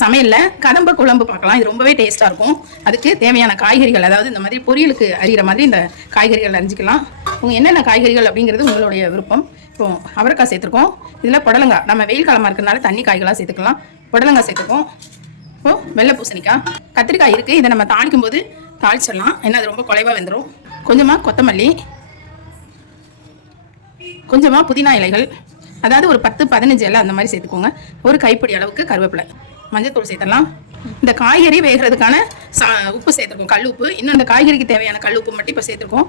சமையலில் கதம்ப குழம்பு பார்க்கலாம். இது ரொம்பவே டேஸ்ட்டாக இருக்கும். அதுக்கு தேவையான காய்கறிகள் அதாவது இந்த மாதிரி பொரியலுக்கு அறிகிற மாதிரி இந்த காய்கறிகள் அறிஞ்சிக்கலாம் உங்கள் என்னென்ன காய்கறிகள் அப்படிங்கிறது உங்களுடைய விருப்பம். இப்போ அவரைக்காய் சேர்த்துருக்கோம். இதில் புடலங்காய். நம்ம வெயில் காலமாக இருக்கிறனால தண்ணி காய்களாக சேர்த்துக்கலாம். புடலங்காய் சேர்த்துக்கோம் இப்போ வெள்ளை பூசணிக்காய். கத்திரிக்காய் இருக்குது இதை நம்ம தாளிக்கும் போது தாளிச்சிடலாம். ஏன்னா அது ரொம்ப குலைவாக வெந்துடும் கொஞ்சமாக கொத்தமல்லி. கொஞ்சமாக புதினா இலைகள். அதாவது ஒரு பத்து பதினஞ்சு இலை அந்த மாதிரி சேர்த்துக்கோங்க. ஒரு கைப்பிடி அளவுக்கு கருவேப்பிலை. மஞ்சத்தூள் சேர்த்துடலாம். இந்த காய்கறி வேகிறதுக்கான சா உப்பு சேர்த்துருக்கோம் கல் உப்பு. இன்னும் இந்த காய்கறிக்கு தேவையான கல் உப்பு மட்டும் இப்போ சேர்த்துருக்கோம்.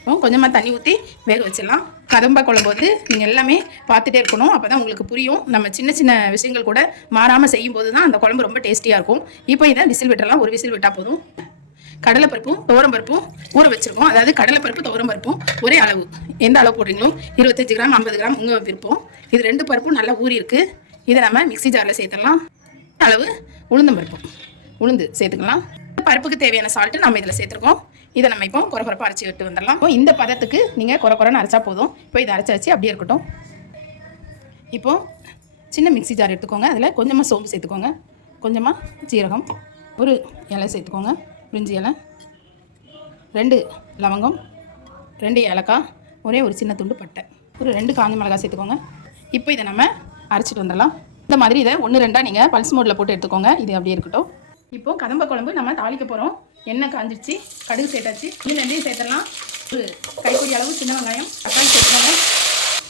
அப்புறம் கொஞ்சமாக தண்ணி ஊற்றி வேக வச்சிடலாம். கதம்பா குழம்பு வந்து நீங்கள் எல்லாமே பார்த்துட்டே இருக்கணும். அப்போ தான் உங்களுக்கு புரியும். நம்ம சின்ன சின்ன விஷயங்கள் கூட மாறாமல் செய்யும்போது தான் அந்த குழம்பு ரொம்ப டேஸ்டியாக இருக்கும். இப்போ இதை விசில் விட்டுறலாம். ஒரு விசில் விட்டால் போதும். கடலைப்பருப்பும் துவரம்பருப்பும் ஊற வச்சுருக்கோம். அதாவது கடலைப்பருப்பு துவரம்பருப்பும் ஒரே அளவு. எந்த அளவு போடுறீங்களோ? இருபத்தஞ்சி கிராம் ஐம்பது கிராம் உங்கள் விருப்பம். இது ரெண்டு பருப்பும் நல்லா ஊறி இருக்குது இதை நம்ம மிக்ஸி ஜாரில் சேர்த்துடலாம். அளவு உளுந்தம்பருப்பு உளுந்து சேர்த்துக்கலாம். பருப்புக்கு தேவையான சால்ட்டு நம்ம இதில் சேர்த்துருக்கோம். இதை நம்ம இப்போ குறை குறைப்பாக அரைச்சி விட்டு வந்துடலாம். இப்போ இந்த பதத்துக்கு நீங்கள் குறை குறைன்னு அரைச்சா போதும். இப்போ இதை அரைச்சி வச்சு அப்படியே இருக்கட்டும். இப்போது சின்ன மிக்சி ஜார் எடுத்துக்கோங்க. அதில் கொஞ்சமாக சோம்பு சேர்த்துக்கோங்க. கொஞ்சமாக சீரகம் ஒரு இலை சேர்த்துக்கோங்க. பிரிஞ்சி இலை ரெண்டு லவங்கம் ரெண்டு ஏலக்காய் ஒரே ஒரு சின்ன துண்டு பட்டை. ஒரு ரெண்டு காஞ்ச மிளகாய் சேர்த்துக்கோங்க. இப்போ இதை நம்ம அரைச்சிட்டு வந்துடலாம். இந்த மாதிரி இதை ஒன்று ரெண்டாக நீங்கள் பல்ஸ் மோடில் போட்டு எடுத்துக்கோங்க. இது அப்படியே இருக்கட்டும். இப்போ கதம்ப குழம்பு நம்ம தாளிக்க போகிறோம் எண்ணெய் காஞ்சிருச்சு கடுகு சேர்த்தாச்சு இன்னும் ரெண்டையும் சேர்த்துடலாம். ஒரு கைப்பிடி அளவு சின்ன வெங்காயம் தக்காளி சேர்த்துக்கோங்க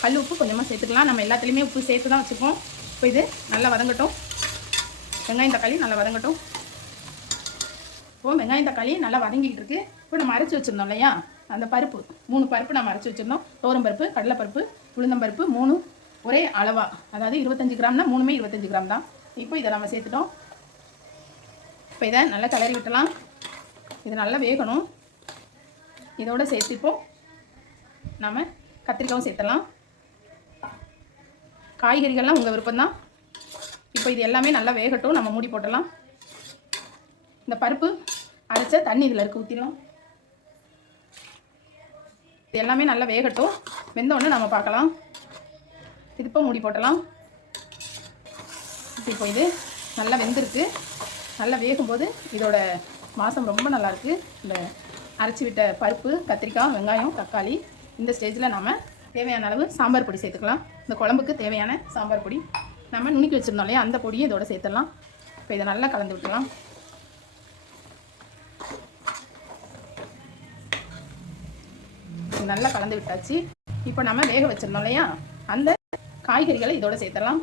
கல் உப்பு கொஞ்சமாக சேர்த்துக்கலாம். நம்ம எல்லாத்துலேயுமே உப்பு சேர்த்து தான் வச்சுப்போம். இப்போ இது நல்லா வதங்கட்டும். வெங்காயம் தக்காளி நல்லா வதங்கட்டும். இப்போ வெங்காயம் தக்காளி நல்லா வதங்கிட்டு இருக்கு. இப்போ நம்ம அரைச்சி வச்சிருந்தோம் இல்லையா? அந்த பருப்பு மூணு பருப்பு நம்ம அரைச்சி வச்சிருந்தோம். தோரம் பருப்பு கடலைப்பருப்பு உளுந்தம்பருப்பு மூணு ஒரே அளவாக அதாவது இருபத்தஞ்சி கிராம்னா மூணுமே இருபத்தஞ்சு கிராம் தான். இப்போ இதை நம்ம சேர்த்துட்டோம். இப்போ இதை நல்லா கிளறி விட்டலாம். இது நல்லா வேகணும். இதோட சேர்த்து இப்போ நம்ம கத்திரிக்காயும் சேர்த்தலாம் காய்கறிகள்லாம் உங்கள் விருப்பம்தான். இப்போ இது எல்லாமே நல்லா வேகட்டும். நம்ம மூடி போட்டலாம் இந்த பருப்பு அரைச்ச தண்ணி இதில் இருக்க ஊற்றிடலாம் இது எல்லாமே நல்லா வேகட்டும். வெந்த உடனே நம்ம பார்க்கலாம். இது மூடி போட்டலாம். இப்போ இது நல்லா வெந்திருக்கு. நல்லா வேகும்போது இதோட வாசம் ரொம்ப நல்லாயிருக்கு இந்த அரைச்சி விட்ட பருப்பு கத்திரிக்காய் வெங்காயம் தக்காளி இந்த ஸ்டேஜில் நம்ம தேவையான அளவு சாம்பார் பொடி சேர்த்துக்கலாம். இந்த குழம்புக்கு தேவையான சாம்பார் பொடி நம்ம நுணுக்கி வச்சுருந்தோம் இல்லையா? அந்த பொடியை இதோட சேர்த்துடலாம். இப்போ இதை நல்லா கலந்து விட்டுலாம் நல்லா கலந்து விட்டாச்சு. இப்போ நம்ம வேக வச்சிருந்தோம் இல்லையா? அந்த காய்கறிகளை இதோட சேர்த்துடலாம்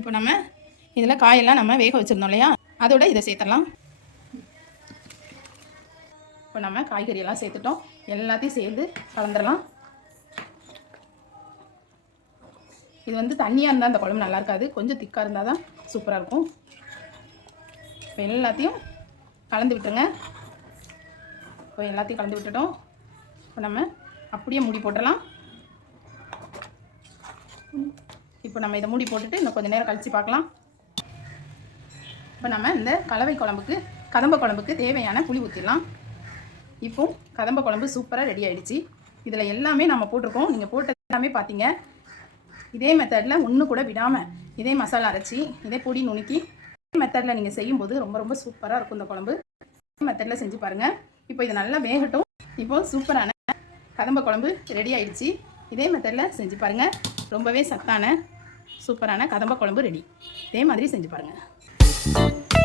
இப்போ நம்ம இதில் காயெல்லாம் நம்ம வேக வச்சிருந்தோம் இல்லையா? அதோட இதை சேர்த்துடலாம் இப்போ நம்ம காய்கறியெல்லாம் சேர்த்துட்டோம். எல்லாத்தையும் சேர்ந்து கலந்துடலாம் இது வந்து தண்ணியாக இருந்தால் அந்த குழம்பு நல்லா இருக்காது. கொஞ்சம் திக்காக இருந்தால் தான் சூப்பராக இருக்கும். இப்போ எல்லாத்தையும் கலந்து விட்டுருங்க. இப்போ எல்லாத்தையும் கலந்து விட்டுட்டோம். இப்போ நம்ம அப்படியே மூடி போட்டுடலாம் இப்போ நம்ம இதை மூடி போட்டுட்டு இன்னும் கொஞ்சம் நேரம் கழித்து பார்க்கலாம். இப்போ நம்ம இந்த கலவை குழம்புக்கு கதம்ப குழம்புக்கு தேவையான புளி ஊற்றிடலாம் இப்போ கதம்ப குழம்பு சூப்பராக ரெடி ஆகிடுச்சி இதில் எல்லாமே நம்ம போட்டிருக்கோம். நீங்கள் போட்ட எல்லாமே பார்த்தீங்க. இதே மெத்தடில் ஒன்று கூட விடாமல் இதே மசாலா அரைச்சி இதே பொடி நுணுக்கி இதே மெத்தடில் நீங்கள் செய்யும்போது ரொம்ப ரொம்ப சூப்பராக இருக்கும் இந்த குழம்பு. இதே மெத்தடில் செஞ்சு பாருங்கள் இப்போ இது நல்லா வேகட்டும். இப்போது சூப்பரான கதம்ப குழம்பு ரெடி ஆயிடுச்சு. இதே மெத்தடில் செஞ்சு பாருங்கள் ரொம்பவே சத்தான சூப்பரான கதம்ப குழம்பு ரெடி. இதே மாதிரி செஞ்சு பாருங்கள்